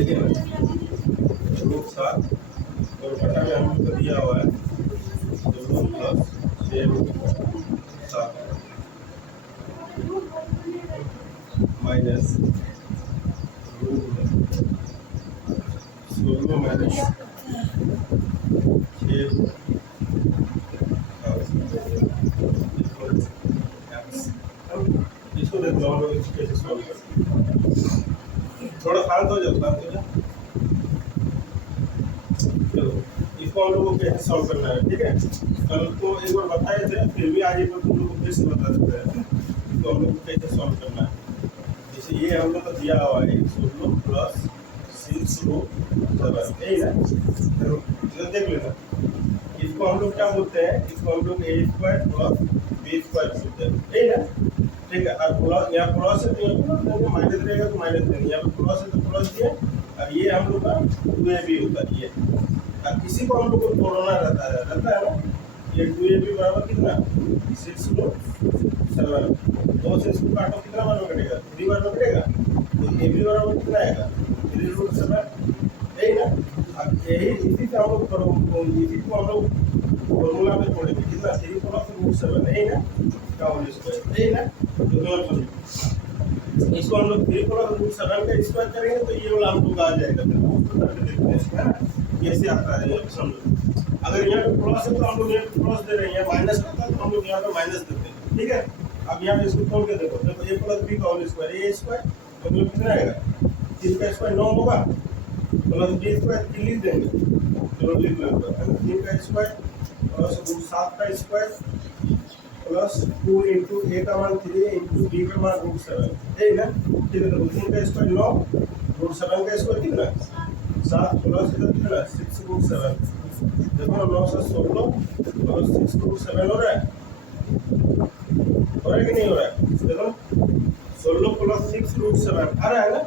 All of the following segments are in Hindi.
देखिए ना, रूट 7 और बटा में हम लोग को दिया हुआ है 16 plus 6 root 7 minus root 16 minus 6 root 7 इसको देखो हम लोग इसको कैसे सॉल्व करते हैं। थोड़ा शांत हो जाओ, शांत हो जाओ। चलो इसको हम लोग को कैसे सॉल्व करना है, ठीक है। कल तो एक बार बताए थे, फिर भी आज एक बार तुम लोग को फिर से बता देते हैं इसको हम लोग को कैसे सॉल्व करना है। जैसे ये हम लोग को दिया हुआ है 16 प्लस 6 रूट 7, यही ना। चलो देख लेना, इसको हम लोग क्या बोलते हैं, इसको हम लोग a square plus b square बोलते हैं, यही ना। ठीक है, और प्लस यहाँ प्लस है तो यहाँ प्लस देंगे, माइनस रहेगा तो माइनस देंगे, यहाँ पे प्लस है तो प्लस दिए। और ये हम लोग का 2ab होता है ये। और इसी को हम लोग को तोड़ना रहता है ना। ये 2ab बराबर कितना 6 रूट 7, 2 से इसको काटो कितना बार में कटेगा, 3 बार में कटेगा। तो ab बराबर कितना आएगा 3 रूट 7, यही ना। अब यही इसी से हम लोग इसी को हम लोग फॉर्मूला में तोड़ेंगे कितना 3 प्लस रूट 7, यही ना, का होल स्क्वायर, यही ना। तो इसको हम लोग 3 प्लस रूट 7 का स्क्वायर करेंगे तो ये वाला हम लोग आ जाएगा। फिर देखते हैं है ना, कैसे आता है ये समझो। अगर यहाँ पे प्लस है तो हम लोग यहाँ पे प्लस दे रहे हैं, माइनस करता है तो हम लोग यहाँ पे माइनस देते हैं, ठीक है। अब यहाँ पे इसको तोड़ के देखो, a प्लस b का होल स्क्वायर, a स्क्वायर मतलब कितना आएगा 3 का स्क्वायर 9 होगा, प्लस b स्क्वायर 3 लिख देंगे। चलो लिख लो, 3 का स्क्वायर प्लस 7 का स्क्वायर प्लस 2 इंटू a का मान 3 इंटू b का मान रूट 7, यही ना। ठीक है, तो 3 का स्क्वायर 9, रूट 7 का स्क्वायर कितना 7 प्लस इधर कितना 6 रूट 7। देखो 9 से 16 प्लस 6 रूट 7 हो रहा है कि नहीं हो रहा है। देखो 16 प्लस 6 रूट 7 आ रहा है ना।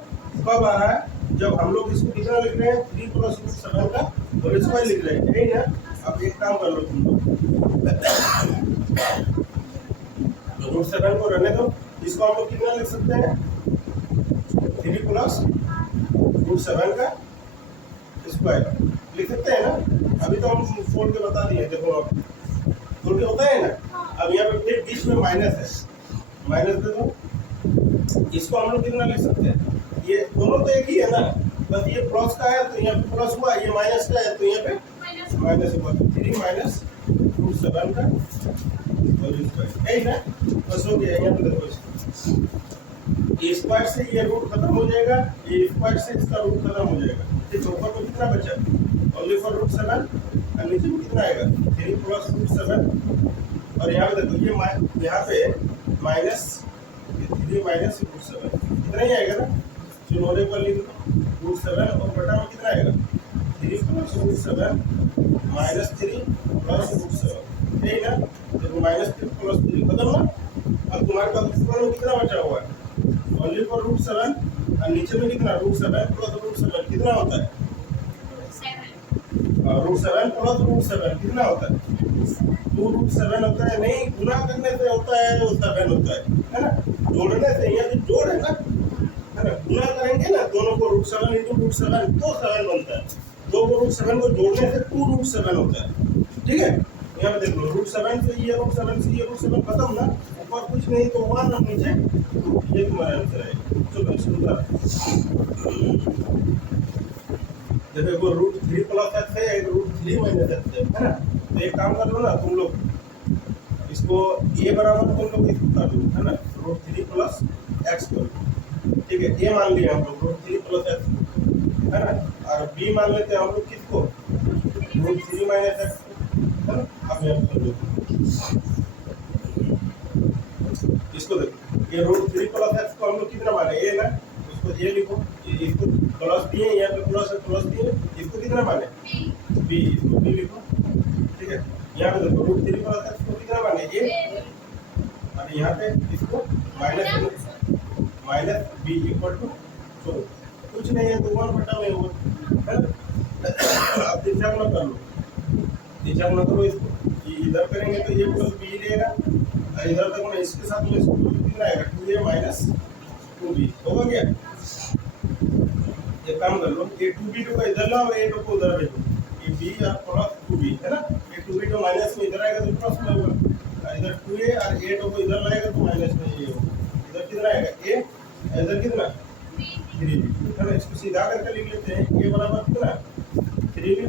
कब आ रहा है, जब हम लोग इसको कितना लिख रहे हैं 3 प्लस रूट 7 का होल स्क्वायर लिख रहे हैं, यही ना। अब एक काम कर लो तुम लोग, रूट 7 को रहने दो, इसको हम लोग कितना लिख सकते हैं 3 प्लस रूट 7 का स्क्वायर लिख सकते हैं ना। अभी तो हम फोड़ के बता दिए, देखो अब फोड़ के होता है ना। अब यहाँ पे फिर बीच में माइनस है, माइनस दे दो, इसको हम लोग कितना लिख सकते हैं, ये दोनों तो एक ही है ना, बस ये प्लस का है तो यहाँ पे प्लस हुआ, ये माइनस का है तो यहाँ पे माइनस हुआ। 3 माइनस रूट 7 का यही ना, बस हो गया। यहाँ पे देखो ये स्क्वायर से ये रूट खत्म हो जाएगा, ये स्क्वायर से इसका रूट खत्म हो जाएगा। ठीक, ऊपर में कितना बचा ओनली फॉर रूट 7 और नीचे में कितना आएगा 3 प्लस रूट 7। और यहाँ पे देखो ये यहाँ पे माइनस 3 माइनस रूट 7 इतना ही आएगा ना। चुनौरे पर लिख रूट 7 और बटा में कितना आएगा 3 plus root 7 minus 3 plus root 7, यही ना। देखो माइनस 3 प्लस 3 खत्म ना। अब तुम्हारे पास ऊपर में कितना बचा हुआ है ओनली फॉर रूट 7 और नीचे में कितना रूट 7 प्लस रूट 7 कितना होता है रूट 7 प्लस रूट 7 कितना होता है 2 रूट 7 होता है। नहीं, गुना करने से होता है जो 7 होता है ना। जोड़ने से यहाँ पे जोड़ है ना, गुना करेंगे ना दोनों को रूट 7 इंटू रूट 7 तो 7 बनता है। 2 को रूट 7 को जोड़ने से 2 रूट 7 होता है, ठीक है। यहाँ पे देख लो रूट 7 से ये रूट 7 से ये रूट 7 खत्म ना, ऊपर कुछ नहीं तो 1 और नीचे ये तुम्हारा आंसर है। चलो सुनता देखो रूट 3 प्लस x है, एक रूट 3 माइनस x है ना। तो एक काम कर लो ना तुम लोग, इसको a बराबर तुम लोग इसको कर लो है ना, रूट 3 प्लस x करो, ठीक है। a मान लिया हम लोग रूट 3 प्लस x है ना, और b मान लेते हैं हम लोग किसको रूट 3 माइनस x है ना। अब यहाँ कर लो इसको, देखो ये रूट 3 प्लस x को हम लोग कितना माने a ना, उसको a लिखो, इसको प्लस दिए, यहाँ पे प्लस दिए, इसको कितना माने b, इसको b लिखो, ठीक है। यहाँ पे देखो रूट 3 प्लस x को कितना माने a, और यहाँ पे इसको माइनस b इक्वल टू कुछ नहीं है तो 1 बटा में होगा है ना। अब दिशा गुना कर लो, दिशा गुना करो इसको, इधर करेंगे तो ये प्लस b रहेगा और इधर तक ना इसके साथ में इसको कितना आएगा 2a माइनस 2b होगा क्या। एक काम कर लो, ये 2b2 का इधर लाओ, a2 को उधर भेजो, ये b और प्लस 2b है ना, ये 2b2 माइनस में इधर आएगा तो प्लस में होगा, और इधर 2a और a2 को इधर लाएगा तो माइनस में ये होगा। इधर कितना आएगा a, इधर कितना 3b है ना। इसको सीधा करके लिख लेते हैं, a बराबर कितना 3b।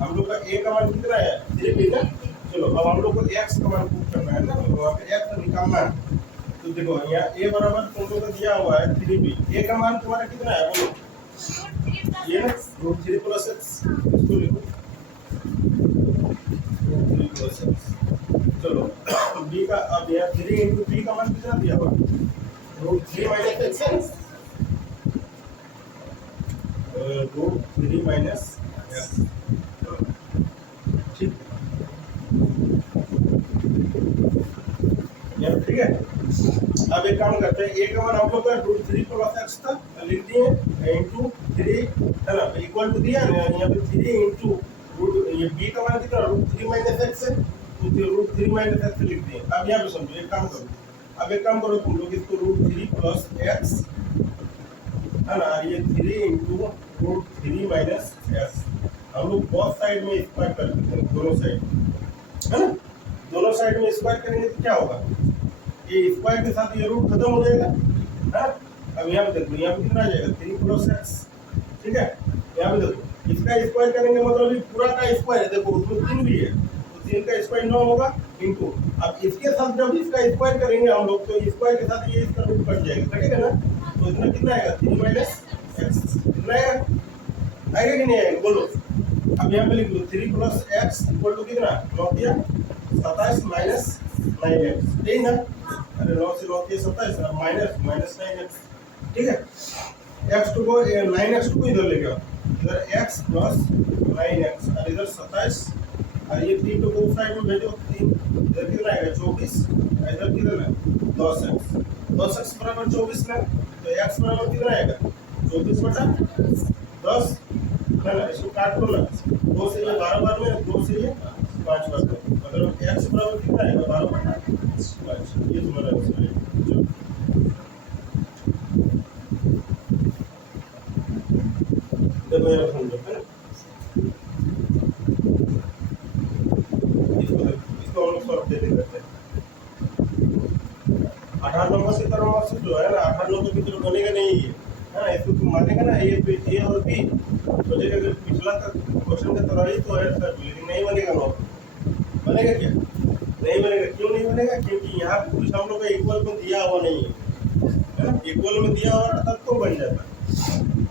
हम लोग का a का मान कितना है 3b ना। चलो अब हम लोग को x का मान पुट करना है ना, वहाँ पे x निकालना है। तो देखो यहाँ a बराबर तुम लोग का दिया हुआ है 3b, a का मान तुम्हारा कितना है बोलो, ये ना √3 + x, इसको लिखो √3 + x। चलो b का, अब यहाँ 3 × b का मान कितना दिया हुआ √3 - x है, √3 - x, ठीक ठीक है। अब एक काम करते हैं, a का मान हम लोग का √3 + x था लिख दिए इंटू 3 है ना, इक्वल टू दिया ना यहाँ पे 3 इंटू ये b का मान कितना √3 - x है, तो √3 - x लिख दिए। अब यहाँ पे समझो, एक काम करो, अब एक काम करो तुम लोग, इसको √3 + x है ना, ये 3 इंटू √3 - x हम लोग बहुत साइड में स्क्वायर कर देते हैं, दोनों साइड है ना, दोनों साइड में स्क्वायर करेंगे तो क्या होगा, ये स्क्वायर के साथ ये रूट खत्म हो जाएगा है। अब यहाँ पे देखो, यहाँ पे कितना आ जाएगा 3 + x, ठीक है। यहाँ पे देखो इसका स्क्वायर करेंगे मतलब ये पूरा का स्क्वायर है, देखो उसमें 3 भी है तो 3 का स्क्वायर 9 होगा इंटू, अब इसके साथ जब इसका स्क्वायर करेंगे हम लोग तो स्क्वायर के साथ ये इसका रूट कट जाएगा, कटेगा ना, तो इतना कितना आएगा 3 - x, कितना आएगा कि नहीं आएगा बोलो। अब यहाँ पे लिख लो 3 + x = कितना 9 दिया 27 - 9x, यही ना, अरे 9 से 9 के 27 माइनस 9x, ठीक है। x2 को 9x2 को इधर लेके आओ, इधर x + 9x और इधर 27 और ये 3 को उस साइड में भेजो, 3 इधर कितना आएगा 24, इधर कितना 10x, 10x बराबर 24 ना, तो x बराबर कितना आएगा 24/10 है ना। इसको काट लो ना, 2 से ये 12 बार में, 2 से ये 5 बार में, मतलब x बराबर कितना आएगा 12/5, ये तुम्हारा आंसर है। देखो यार समझो है ना, इसको हम लोग सॉल्व कैसे करते हैं, 18 नंबर की तरह जो है ना, 18 नंबर की तरह बनेगा नहीं ये है ना, इसको तुम मानेगा ना a और b तो देखिए पिछला क्वेश्चन का तरह ही तो है सर, लेकिन नहीं बनेगा नॉट, बनेगा क्या नहीं बनेगा, क्यों नहीं बनेगा, क्योंकि यहाँ कुछ हम लोग का इक्वल में दिया हुआ नहीं है ना, इक्वल में दिया हुआ तब तो बन जाता,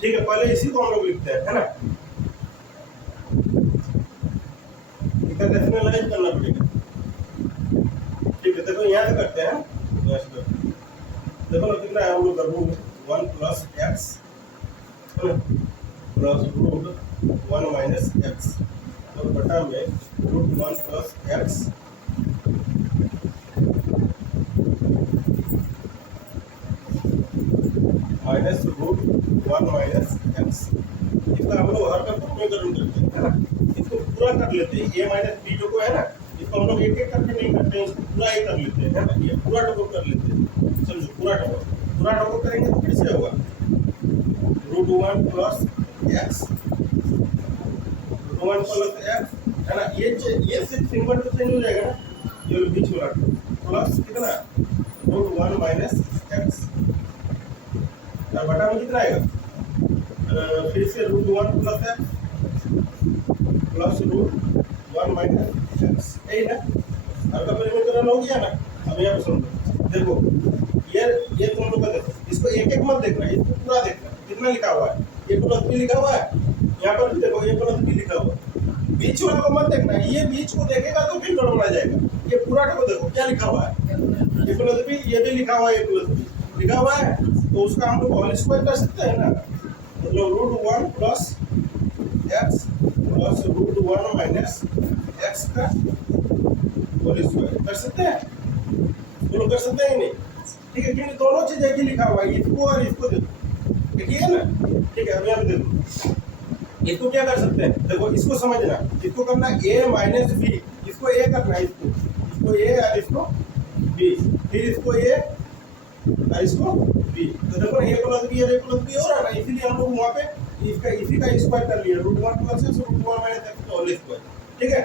ठीक है। पहले इसी को हम लोग लिखते हैं है ना, इसका रेशनलाइज करना पड़ेगा, ठीक है। देखो यहाँ से करते हैं, देखो ना कितना है हम लोग का √1 + x प्लस √1 - x और बटा में √1 + x माइनस √1 - x, इसका हम लोग हर का समीकरण करते हैं है ना, इसको पूरा कर लेते हैं, a - b जो को है ना, इसको हम लोग एक एक करके नहीं करते हैं, इसको पूरा ही कर लेते हैं है ना, ये पूरा टोकन कर लेते हैं, समझो पूरा टोकन करेंगे तो कैसे होगा √1 + x, √1 + x है ना, ये सिर्फ सिंबल तो चेंज हो जाएगा ना, ये बीच वाला प्लस कितना √1 - x और बटा में कितना आएगा, फिर से √1 + x प्लस √1 - x, यही ना, आपका परिवर्तन हो गया ना। अब यहाँ पे समझो, देखो ये तुम लोग का देखो, इसको एक एक मत देखना, इसको पूरा देखना, कितना लिखा हुआ है, a + b लिखा हुआ है, यहाँ पर भी देखो a + b लिखा हुआ है, बीच वाला को मत देखना, ये बीच को देखेगा तो फिर गड़बड़ा जाएगा, ये पूरा को देखो क्या लिखा हुआ है a + b, ये भी लिखा हुआ है a + b लिखा हुआ है, तो उसका हम लोग होल स्क्वायर कर सकते हैं ना, मतलब √1 + x प्लस √1 - x का होल स्क्वायर कर सकते हैं, दोनों कर सकते हैं नहीं, ठीक है, क्योंकि दोनों चीज एक ही लिखा हुआ है, इसको और इसको देखो, ठीक है ना, ठीक है। अब यहाँ पे देखो इसको क्या कर सकते हैं, देखो इसको समझना, इसको करना a - b, इसको a करना है, इसको a और इसको b, फिर इसको a और इसको b, तो देखो a + b और a + b हो रहा है ना, इसीलिए हम लोग वहाँ पे इसका इसी का स्क्वायर कर लिया, root one plus x root one minus x का होल स्क्वायर। ठीक है,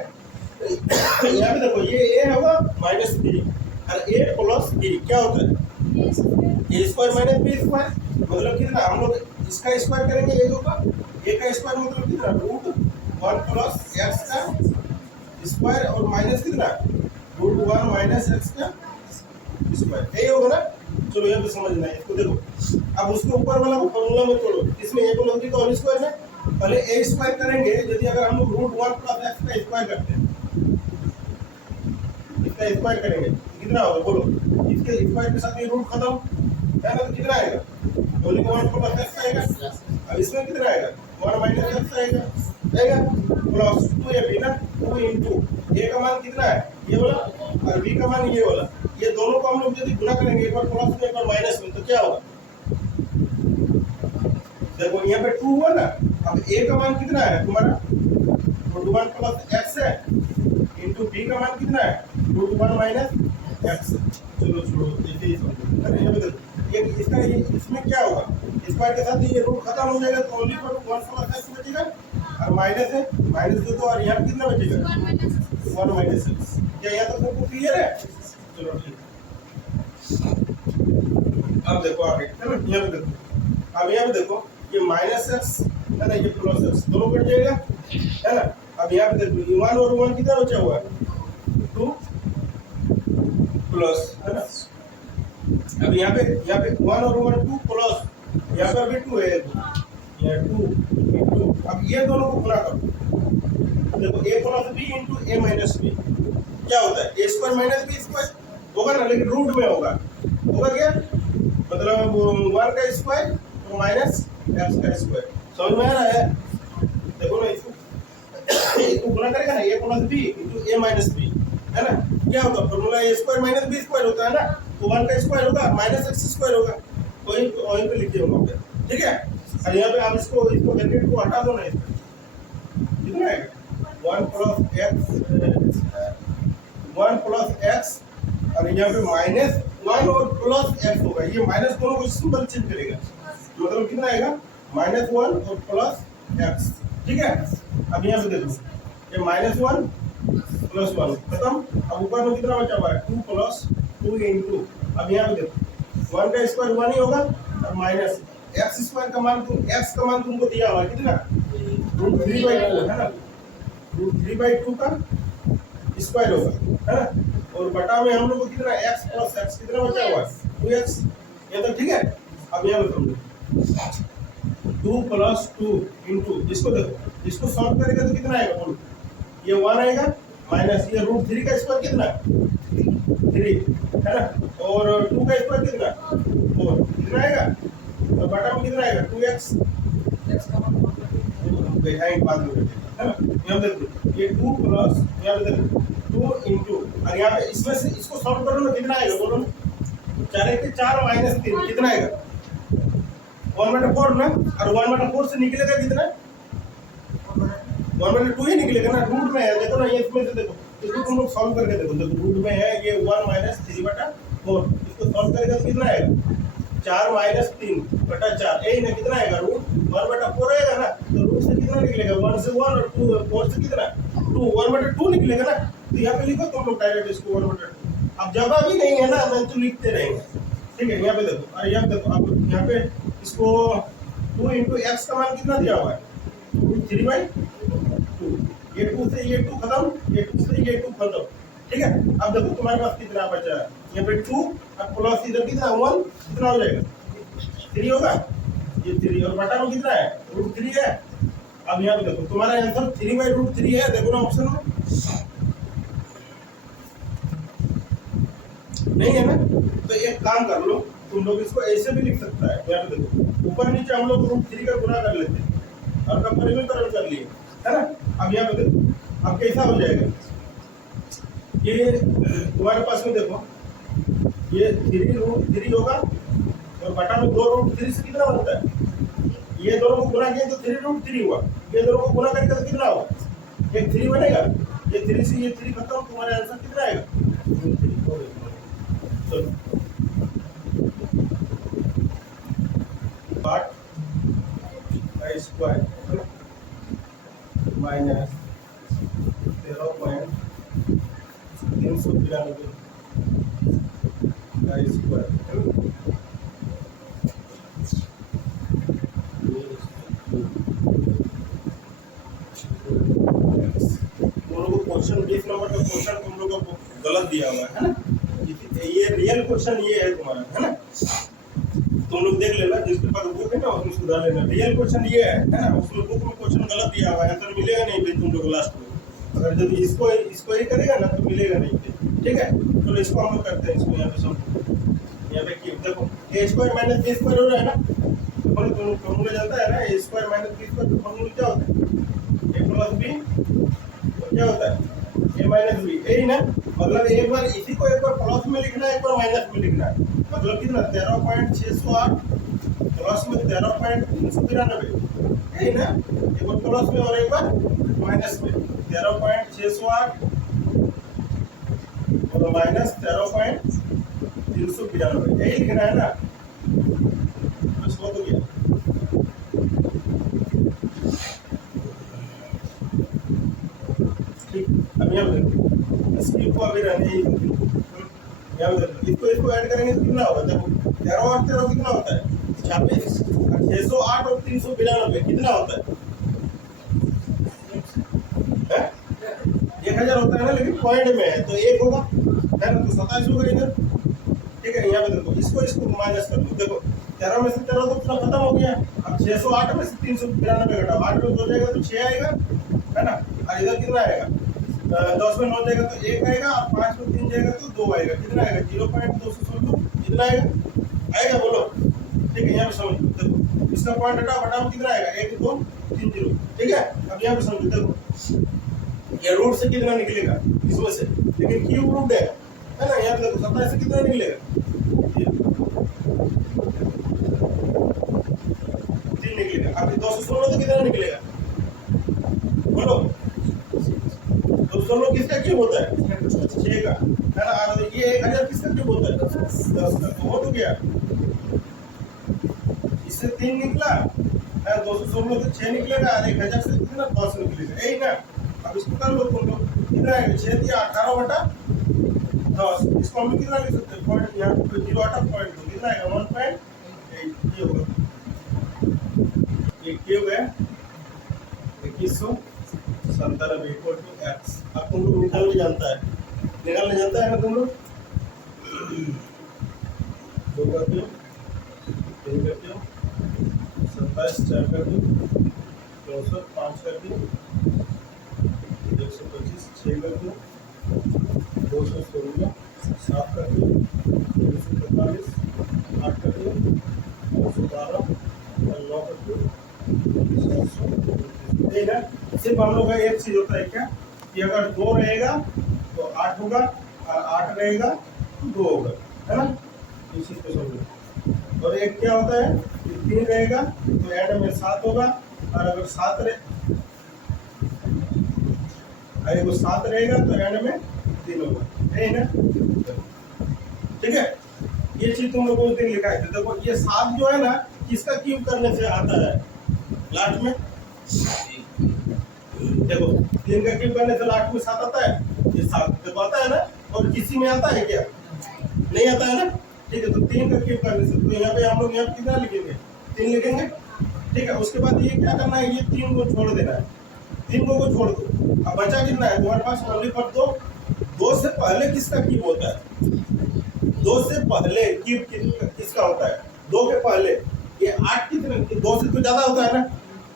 तो यहाँ पे देखो ये ए होगा माइनस बी और ए प्लस बी क्या होता है ए स्क्वायर माइनस बी स्क्वायर, मतलब कितना हम लोग इसका स्क्वायर करेंगे ए होगा, ए का स्क्वायर मतलब कितना रूट वन प्लस एक्स का स्क्वायर और माइनस कितना रूट वन माइनस एक्स का स्क्वायर, यही होगा ना। चलो यहाँ पे समझना है इसको, देखो अब उसके ऊपर वाला को फॉर्मूला में तोड़ो, इसमें ए प्लस बी का होल स्क्वायर है, पहले ए स्क्वायर करेंगे, यदि अगर हम लोग रूट वन प्लस एक्स का स्क्वायर करते हैं, इसका स्क्वायर करेंगे कितना होगा बोलो, इसके स्क्वायर के साथ ये रूट खत्म है ना, तो कितना आएगा ओनली वन प्लस एक्स आएगा, अब इसमें कितना आएगा वन माइनस एक्स आएगा प्लस टू ए बी ना, टू इंटू ए का मान कितना है ये वाला और बी का मान ये वाला, ये दोनों को हम लोग यदि गुणा करेंगे एक बार प्लस में एक बार माइनस में, तो क्या होगा देखो यहाँ पे टू हुआ ना, अब ए का मान कितना है तुम्हारा रूट वन प्लस एक्स है इंटू बी का मान कितना है रूट वन माइनस एक्स। चलो छोड़ो ऐसे ही समझो, अरे ये इसका ये इसमें क्या होगा स्क्वायर के साथ ये रूट खत्म हो जाएगा, तो ओनली पर वन प्लस एक्स बचेगा और माइनस है माइनस दो तो और यहाँ पे कितना बचेगा वन माइनस एक्स। क्या यहाँ तक सबको क्लियर है? चलो ठीक, अब देखो आगे है ना, यहाँ पे देखो, अब यहाँ पे देखो ये माइनस एक्स है ना, ये प्लस एक्स दोनों कट जाएगा है ना। अब यहाँ पे देखो वन और वन कितना बचा हुआ है टू प्लस है ना, अब यहाँ पे वन और वन टू प्लस यहाँ पर भी टू है, ये टू इंटू, अब ये दोनों को गुणा करो, देखो ए प्लस बी इंटू ए माइनस बी क्या होता है ए स्क्वायर माइनस बी स्क्वायर होगा ना, लेकिन रूट में होगा क्या मतलब वन का स्क्वायर और माइनस एक्स का स्क्वायर, समझ में आ रहा है? देखो ना इसको गुणा करेगा ना ए प्लस बी इंटू ए माइनस बी है ना, क्या होगा फॉर्मूला ए स्क्वायर माइनस बी स्क्वायर होता है ना, तो वन का स्क्वायर होगा माइनस एक्स स्क्वायर होगा, वहीं पे लिखिए वहाँ पे। ठीक है, और यहाँ पे आप इसको ब्रैकेट को हटा दो ना, इसमें कितना है वन प्लस एक्स और यहाँ पे माइनस वन और प्लस एक्स होगा, ये माइनस दोनों को सिंबल चेंज करेगा, मतलब कितना आएगा माइनस वन और प्लस एक्स। ठीक है, अब यहाँ पे देखो ये माइनस वन प्लस वन खत्म, अब ऊपर में कितना बचा हुआ है टू प्लस टू इंटू, अब यहाँ पे देखो वन का स्क्वायर वन ही होगा और माइनस एक्स स्क्वायर का मान एक्स का मान तुमको दिया हुआ है कितना रूट 3/2 है ना, रूट 3/2 का स्क्वायर होगा है ना, और बटा में हम लोग को कितना एक्स प्लस एक्स कितना बचा हुआ है 2x, ये तो ठीक है। अब यहाँ पे समझो 2 प्लस 2 इंटू, इसको देखो इसको सॉल्व करेगा तो कितना आएगा बोलो, ये 1 आएगा माइनस ये रूट 3 का स्क्वायर कितना 3 है ना, और 2 का स्क्वायर कितना 4 कितना आएगा, और बटा में कितना आएगा 2x बाद में है ना। यहाँ पे देखो ये 2 प्लस यहाँ पे देखो 2 इंटू, और यहाँ पे इसमें से इसको सॉल्व करो ना कितना आएगा बोलो ना, 4 माइनस 3 कितना आएगा 1/4 ना, और 1/4 से निकलेगा कितना 1/2 ही निकलेगा ना, रूट में है देखो ना, ये इसमें से देखो इसको तुम लोग सॉल्व करके देखो, रूट में है ये 1 माइनस 3/4, इसको सॉल्व करेगा तो कितना आएगा 4 माइनस 3/4 यही ना, कितना आएगा रूट 1/4 आएगा ना, तो रूट से कितना निकलेगा 1 से 1 और 2 4 से कितना 2 1/2 निकलेगा ना, तो यहाँ पे लिखो तुम लोग डायरेक्ट इसको 1/2, अब जगह भी नहीं है ना मैं तो लिखते रहेंगे। ठीक है, यहाँ पे देखो और यहाँ देखो अब यहाँ पे इसको 2 इंटू एक्स का मान कितना दिया हुआ है रूट 3/2, ये 2 से ये 2 खत्म, ये 2 से ये 2 खत्म। ठीक है, अब देखो तुम्हारे पास कितना बचा है, यहाँ पे 2 और प्लस इधर कितना 1 कितना हो जाएगा 3 होगा, ये 3 और बटा में कितना है रूट 3 है। अब यहाँ पे देखो तुम्हारा आंसर 3/√3 है, देखो ना ऑप्शन में नहीं है ना, तो एक काम कर लो तुम लोग इसको ऐसे भी लिख सकता है, यहाँ पे देखो ऊपर नीचे हम लोग √3 का गुणा कर लेते हैं और कंपेरिजन कर लिए है ना। अब यहाँ पे देखो अब कैसा हो जाएगा, ये तुम्हारे पास में देखो ये 3√3 होगा और बटा में 2√3 से कितना बनता है, ये दोनों को गुणा किया तो 3√3 हुआ, ये दोनों को गुणा करके तो कितना होगा एक 3 बनेगा, ये 3 से ये 3 खत्म, तुम्हारा आंसर कितना आएगा 3। का स्क्वायर माइनस 13.392 का स्क्वायर क्वेश्चन 20 नंबर का क्वेश्चन तुम लोगों को गलत दिया हुआ है ना। ये रियल क्वेश्चन ये है तुम्हारा, है ना। तुम लोग देख लेना, जिसके पास बुक है ना उसमें सुधार लेना। रियल क्वेश्चन ये है ना, उसमें बुक में क्वेश्चन गलत दिया हुआ है, आंसर मिलेगा नहीं भाई तुम लोग लास्ट में। अगर जब इसको ही करेगा ना तो मिलेगा नहीं, ठीक है। तो इसको हम लोग करते हैं, इसको यहाँ पे सब यहाँ पे क्यूब देखो, ए स्क्वायर माइनस बी स्क्वायर हो रहा है ना। तो फॉर्मूला जानता है ना, ए स्क्वायर माइनस बी स्क्वायर का फॉर्मूला क्या होता है, ए प्लस बी क्या होता है, ए माइनस बी, यही ना। मतलब एक बार इसी को एक बार प्लस में लिखना है, एक बार माइनस में लिखना है। मतलब कितना 13.608 प्लस में 13.393, यही ना। एक बार प्लस में और एक बार माइनस में, 13.608 और माइनस 13.393, यही लिखना है ना। बस हो तो गया। ठीक, अब यहाँ देखो, इसकी को अभी रहने ही यहाँ देखो, इसको ऐड करेंगे तो कितना होगा, देखो 13 और 13 कितना होता है 26, 608 और 392 कितना होता है 1000 होता है ना, लेकिन पॉइंट में है तो 1 होगा, है ना। तो 27 होगा इधर, ठीक है। यहाँ पे देखो, इसको माइनस कर दो, देखो 13 में से 13 तो पूरा खत्म हो गया। अब 608 में से 392 घटाओ, 8 में 2 जाएगा तो 6 आएगा, है ना। और इधर कितना आएगा, 10 में 9 जाएगा तो 1 आएगा, और 5 में 3 जाएगा तो 2 आएगा, कितना आएगा 0.216 कितना आएगा बोलो, ठीक है। यहाँ पे समझो, देखो इसका पॉइंट हटाओ कितना आएगा 1 2 3 0, ठीक है। अब यहाँ पे समझो, देखो ये रूट से कितना निकलेगा इसमें से, लेकिन क्यूब रूट है ना। यहाँ पे देखो 27 से कितना निकलेगा 3 निकलेगा। अब 216 तो कितना निकलेगा बोलो, 216 किसका क्यूब होता है 6 का, है ना। और ये 1000 किसका क्यूब होता है 10 का, तो हो तो गया। इससे 3 निकला, 216 से 6 निकलेगा, और 1000 से कितना 10 निकलेगा, यही ना। अब इसको कर लो तुम लोग, कितना आएगा 6 दिया 18 बटा 10, इसको हम कितना लिख सकते हैं, पॉइंट यहाँ पे 0 8 पॉइंट दो, कितना आएगा 1.8, ये होगा। ये क्यूब है 2197 इक्वल टू एक्स। अब तुम लोग निकालने जानता है ना तुम लोग, 2 का क्यूब 3 का क्यूब 27 4 का क्यूब 64 5 का क्यूब 125 6 का क्यूब 216 7 का क्यूब 345 8 का क्यूब 212 9 का क्यूब 700। ना सिर्फ हम लोग का एक चीज होता है क्या, कि अगर 2 रहेगा तो 8 होगा, और 8 रहेगा तो 2 होगा, है ना। इस चीज को समझो। और एक क्या होता है कि 3 रहेगा तो एंड में 7 होगा, और अगर 7 रहेगा तो एंड में 3 होगा, है ना। ठीक है, ये चीज तुम लोगों को उस दिन लिखा है। देखो ये 7 जो है ना, किसका क्यूब करने से आता है लास्ट में, देखो 3 का क्यूब करने से लास्ट में 7 आता है, ये 7 देखो आता है ना। और किसी में आता है क्या, नहीं आता है ना, ठीक है। तो 3 का क्यूब करने से, तो यहाँ पे हम लोग यहाँ पे कितना लिखेंगे 3 लिखेंगे, ठीक है। उसके बाद ये क्या करना है, ये 3 को छोड़ देना है, 3 को छोड़ दो। अब बचा कितना है तुम्हारे पास, ओनली फॉर 2 से पहले किसका क्यूब होता है, 2 से पहले क्यूब किसका होता है, 2 के पहले। ये 8 कितने, 2 से तो ज्यादा होता है ना,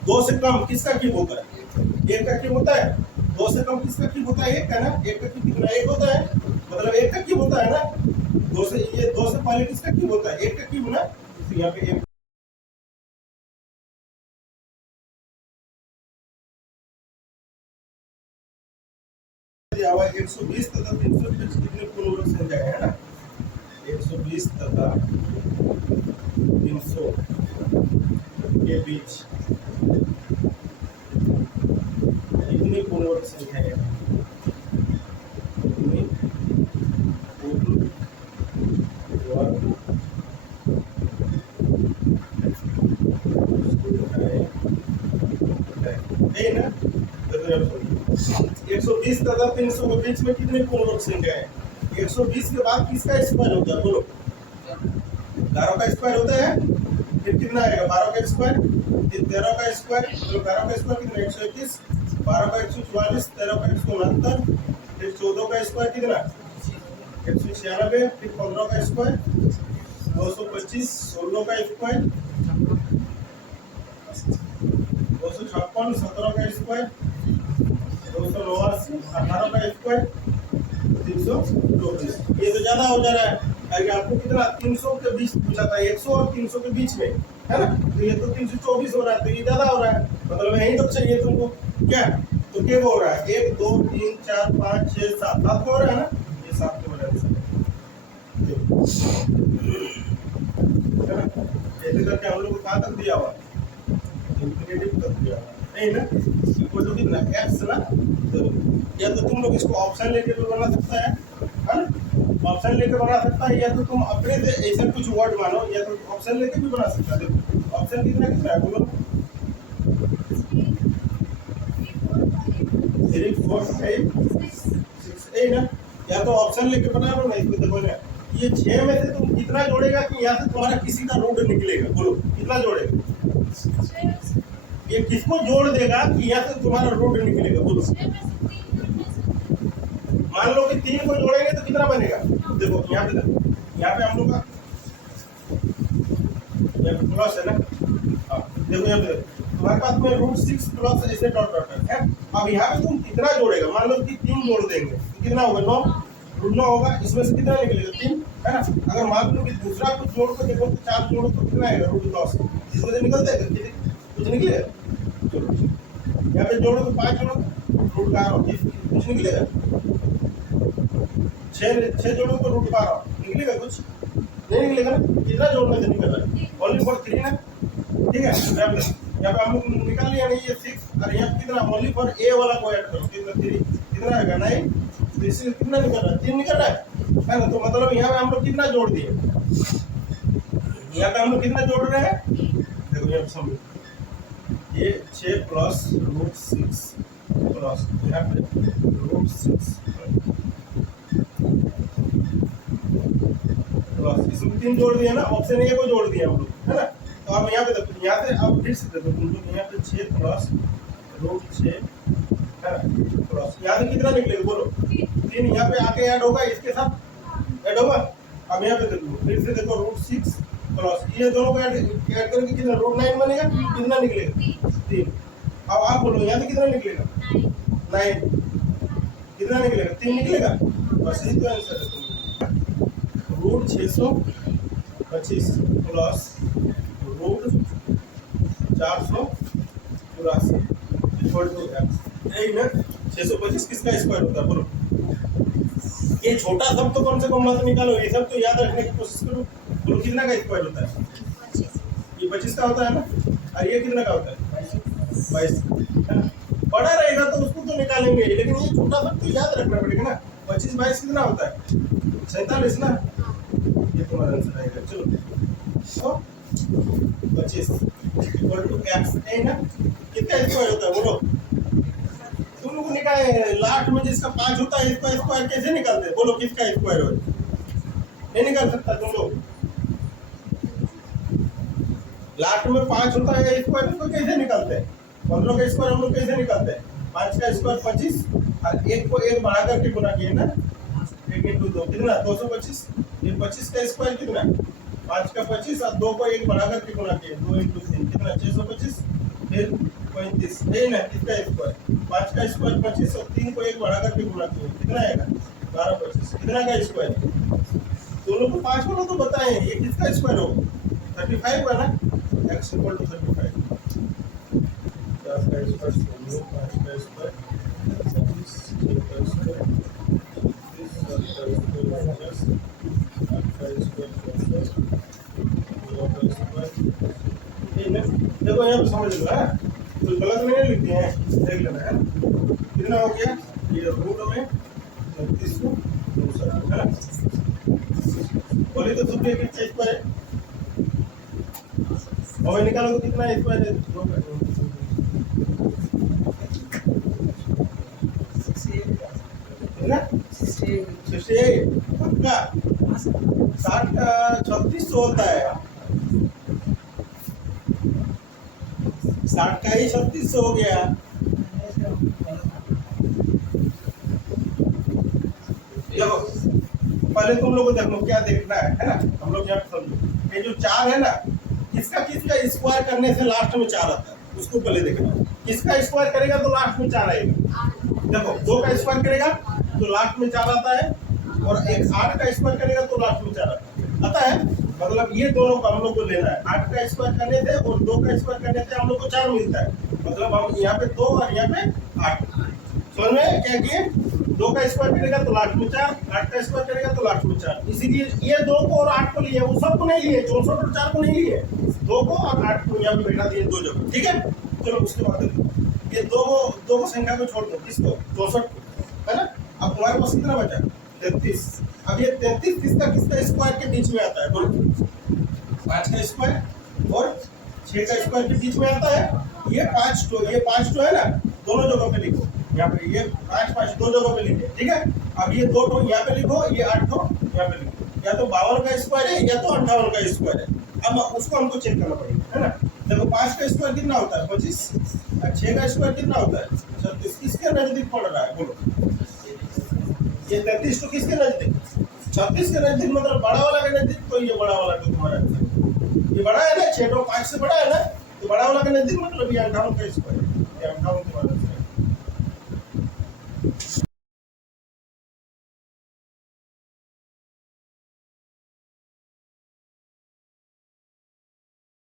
2 से कम किसका क्यूब होता है, 1 का क्यूब होता है। 2 से कम किसका क्यूब होता है, 1 का ना। 1 का क्यूब कितना 1 होता है, मतलब 1 का क्यूब होता है ना। 2 से पहले किसका क्यूब होता है, 1 का क्यूब ना। तो यहाँ पे 1 दिया हुआ है। 120 तथा 300 के बीच कितने पूर्णवर्ग संख्या है ना, 120 तथा 300 के बीच कितनी पूर्णवर्ग संख्या है, कितनी पूर्णवर्ग है ना। देखो 120 तथा 300 के बीच में कितने पूर्ण संख्या है? 120 के बाद किसका स्क्वायर होता है बोलो? 12 का स्क्वायर होता है। फिर कितना आएगा? 12 का स्क्वायर, फिर 13 का स्क्वायर, तो 12 का स्क्वायर कितना? 121, 12 का 144, 13 का 169, फिर 14 का स्क्वायर कितना? 196, फिर 15 का स्क्वायर 225, 16 का स्क्वायर 256, 17 का स्क्वायर 289, 18 का स्क्वायर 324। ये तो ज्यादा हो जा रहा है। अगर आपको कितना 300 के बीच पूछा था, 100 और 300 के बीच में, है ना, तो ये तो 324 हो रहा है, तो ये ज्यादा हो रहा है, मतलब यही तो चाहिए तुमको क्या? तो क्या हो रहा है? 1 2 3 4 5 6 7 7 हो रहा है ना, ये 7 के बराबर है ना। ऐसे करके हम लोग को कहाँ तक दिया हुआ? इंफिनिटी तक दिया हुआ नहीं ना। इक्वल टू कितना? x ना। तो या तो तुम लोग इसको ऑप्शन लेके भी बना सकता है ना, ऑप्शन लेके बना सकता है, या तो तुम अपने से ऐसा कुछ वर्ड मानो, या तो ऑप्शन लेके भी बना सकता है। देखो ऑप्शन कितना कितना है बोलो? 3 4 5 6 8 ना। या तो ऑप्शन लेके बना लो ना। इसमें देखो ना, ये 6 में से तुम कितना जोड़ेगा कि यहाँ से तुम्हारा किसी का रूट निकलेगा? बोलो कितना जोड़ेगा? ये किसको जोड़ देगा कि यहाँ से तुम्हारा रूट निकलेगा? बोलो। मान लो कि 3 को जोड़ेंगे तो कितना बनेगा? देखो यहाँ पे, देखो यहाँ पे हम लोग का प्लस है ना। देखो यहाँ पे तुम्हारे पास में √6 प्लस ऐसे डॉट डॉट है। अब यहाँ पे तुम कितना जोड़ेगा? मान लो कि 3 जोड़ देंगे तो कितना होगा? 9 √9 होगा। इसमें से कितना निकलेगा? 3, है ना। अगर मान लो कि दूसरा कुछ जोड़ कर देखो तो 4 जोड़ो तो कितना आएगा? √10। इसमें से निकलता है कुछ निकलेगा? यहाँ पे जोड़ो तो 5 जोड़ो √12 कुछ निकलेगा? 6 जोड़ो तो √12 निकलेगा? कुछ नहीं निकलेगा ना। कितना जोड़ने से निकल रहा है? ओनली फॉर 3 ना। ठीक है, यहाँ पे हम लोग निकाल लिया नहीं ये 6, और यहाँ पे कितना? ओनली फॉर ए वाला को ऐड करो, कितना 3 कितना आएगा? 9। तो इससे कितना निकल रहा है? 3 निकल रहा है ना। तो मतलब यहाँ पे हम लोग कितना जोड़ दिए? यहाँ पे हम लोग कितना जोड़ रहे हैं? देखो यहाँ पे समझो, ये 6 प्लस √6 प्लस यहाँ पे √6 प्लस इसमें 3 जोड़ दिया ना। ऑप्शन ए को जोड़ दिया हम लोग, है ना। तो अब यहाँ पे देखो, यहाँ से अब फिर से देखो तुम लोग, यहाँ पे 6 प्लस √6 है ना, प्लस यहाँ से कितना निकलेगा? बोलो 3 यहाँ पे आके ऐड होगा, इसके साथ ऐड होगा। अब यहाँ पे देखो फिर से देखो √6 प्लस ये दोनों को ऐड करके कितना? √9 बनेगा। कितना निकलेगा? 3। अब आप बोलो यहाँ से कितना निकलेगा? 9। कितना निकलेगा? 3 निकलेगा। बस यही तो आंसर है। √625 प्लस √484 इक्वल टू यही ना। 625 किसका स्क्वायर होता है? बोलो। ये छोटा सब तो कम से कम मत निकालो, ये सब तो याद रखने की कोशिश करो। बोलो कितना का स्क्वायर होता है? ये 25 का होता है ना। और ये कितना का होता है? 22। बड़ा रहेगा तो उसको तो निकालेंगे, लेकिन ये छोटा सब तो याद रखना पड़ेगा ना। 25 22 कितना होता है? 47 ना। ये तुम्हारा आंसर आएगा। चलो तो 25 इक्वल टू x है ना। कितना स्क्वायर होता है? बोलो तुम लोग निकाले लास्ट में जिसका 5 होता है, इसका स्क्वायर कैसे निकालते हैं? बोलो किसका स्क्वायर हो? नहीं निकाल सकता तुम लोग। लास्ट में 5 होता है स्क्वायर, इसको कैसे निकालते हैं? 15 का स्क्वायर हम लोग कैसे निकालते हैं? 5 का स्क्वायर 25 और 1 को 1 बढ़ा करके गुना किए ना। 1 × 2 कितना? 225। ये 25 का स्क्वायर कितना? 5 का 25 और 2 को 1 बढ़ा करके गुना किए, 2 × 3 कितना? 625। फिर 35 है ना। किसका स्क्वायर? 5 का स्क्वायर 25 और 3 को 1 बढ़ा करके गुना किए, कितना आएगा? 12 25। कितना का स्क्वायर? दोनों को 5 वाला तो बताएं, ये किसका स्क्वायर होगा? 35 का ना। x equal to 35। 10 का स्क्वायर 16, 5 का स्क्वायर 25, 6 का स्क्वायर 30, 7 का स्क्वायर 50, 8 का स्क्वायर 50, 9 का स्क्वायर। ठीक है, देखो यहाँ पे समझ लो है, तो गलत नहीं लिखते हैं, देख लेना है। कितना हो गया? ये रूट में 33 को 2 है ना। बोले तो तुम एक चीज पर है और निकालो तो कितना स्क्वायर है? 2 का कितना 68 पक्का 60 का 3600 होता है 60 का ही 3600 हो गया। देखो पहले तुम लोग को देखो क्या देखना है ना, हम लोग यहाँ पे समझो ये जो 4 है ना, किसका किसका स्क्वायर करने से लास्ट में 4 आता है उसको पहले देखना। किसका स्क्वायर करेगा तो लास्ट में 4 आएगा। देखो 2 का स्क्वायर करेगा तो लास्ट में 4 आता है, और एक 8 का स्क्वायर करेगा तो लास्ट में 4 आता है। मतलब ये दोनों का हम लोग को लेना है। 8 का स्क्वायर करने से और 2 का स्क्वायर करने से हम लोग को 4 मिलता है। मतलब हम यहाँ पे 2 और यहाँ पे 8। समझ में क्या किए? 2 का स्क्वायर करेगा तो लास्ट में 4, 8 का स्क्वायर करेगा तो लास्ट में 4। इसीलिए ये 2 को और 8 को लिए, वो सबको नहीं लिए, 64 और 4 को नहीं लिए, 2 को और 8 को यहाँ पे बैठा दिए 2 जगह। ठीक है, चलो उसके बाद देखो ये 2 को संख्या को छोड़ दो, किसको 64 है ना। अब तुम्हारे पास कितना बचा 33। अब ये 33 किसका स्क्वायर के बीच में आता है बोलो? 5 का स्क्वायर और 6 का स्क्वायर के बीच में आता है। ये 5 तो है ना, दोनों जगह पे लिखो। यहाँ पे ये 5 दो जगह पे लिखे, ठीक है। अब ये 2 तो यहाँ पे लिखो, ये 8 तो यहाँ पे लिखो। या तो 52 का स्क्वायर है या तो 58 का स्क्वायर है। अब उसको हमको चेक करना पड़ेगा, है ना। देखो 5 का स्क्वायर कितना होता है 25, और 6 का स्क्वायर कितना होता है 36। किसके नजदीक पड़ रहा है बोलो? ये 33 तो किसके नजदीक? 36 के नजदीक, मतलब बड़ा वाला के नजदीक। तो ये बड़ा वाला तो तुम्हारा ये बड़ा है ना, 6 तो 5 से बड़ा है ना, तो बड़ा वाला के नजदीक, मतलब ये 58 का स्क्वायर, ये 58 तुम्हारा